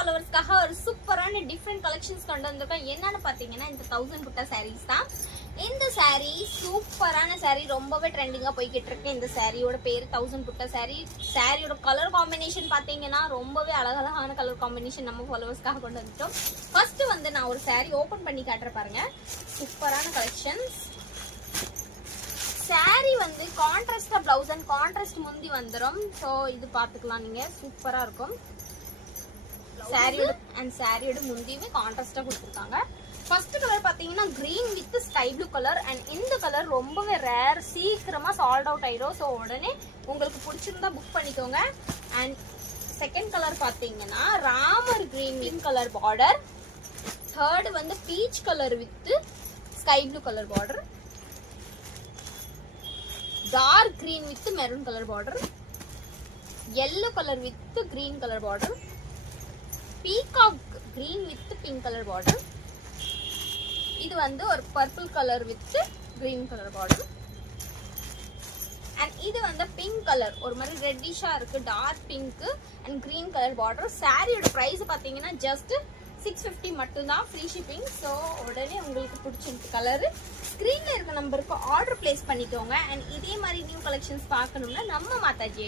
ஃபாலோவர்ஸ்க்காக ஒரு சூப்பரான different collections கொண்டு வந்திருக்கோம். என்னன்னு பாத்தீங்கன்னா இந்த 1000 புட்டா சாரீஸ் தான். இந்த சாரீ சூப்பரான சாரீ, ரொம்பவே ட்ரெண்டிங்கா போய்கிட்டு இருக்கு. இந்த சாரியோட பேரு 1000 புட்டா சாரீ. சாரியோட கலர் காம்பினேஷன் பாத்தீங்கன்னா ரொம்பவே அழகழகான கலர் காம்பினேஷன் நம்ம ஃபாலோவர்ஸ்க்காக கொண்டு வந்துட்டோம். ஃபர்ஸ்ட் வந்து நான் ஒரு சாரீ ஓபன் பண்ணி காட்டுற பாருங்க. சூப்பரான கலெக்ஷன்ஸ். சாரி வந்து கான்ட்ராஸ்டா பிளவுஸ் அண்ட் கான்ட்ராஸ்ட் முந்தி வந்துடும். ஸோ இது பார்த்துக்கலாம், நீங்க சூப்பரா இருக்கும். சாரியோட முந்தியுமே கான்ட்ராஸ்டா கொடுத்துருக்காங்க. ஃபர்ஸ்ட் கலர் பாத்தீங்கன்னா green with sky blue colour. And இந்த கலர் ரொம்பவே ரேர், சீக்கிரமா சால்ட் அவுட் ஆயிடும். ஸோ உடனே உங்களுக்கு பிடிச்சிருந்தா புக் பண்ணிக்கோங்க. அண்ட் செகண்ட் கலர் பாத்தீங்கன்னா Ramar green colour border. Third வந்து peach colour with sky blue colour border. Dark green with maroon color border, yellow color with green color border, peacock green with pink color border. இது வந்து ஒரு purple color with green color border. And இது வந்து pink color, ஒரு மாதிரி ரெட்டிஷா இருக்கு, dark pink and green color border. சாரியோட பிரைஸ் பாத்தீங்கன்னா just 650 மட்டும்தான், ஃப்ரீ ஷிப்பிங். ஸோ உடனே உங்களுக்கு பிடிச்சிருக்கு கலரு ஸ்க்ரீனில் இருக்க நம்பருக்கு ஆர்டர் பிளேஸ் பண்ணிக்கோங்க. அண்ட் இதே மாதிரி நியூ கலெக்ஷன்ஸ் பார்க்கணும்னா நம்ம மாதாஜி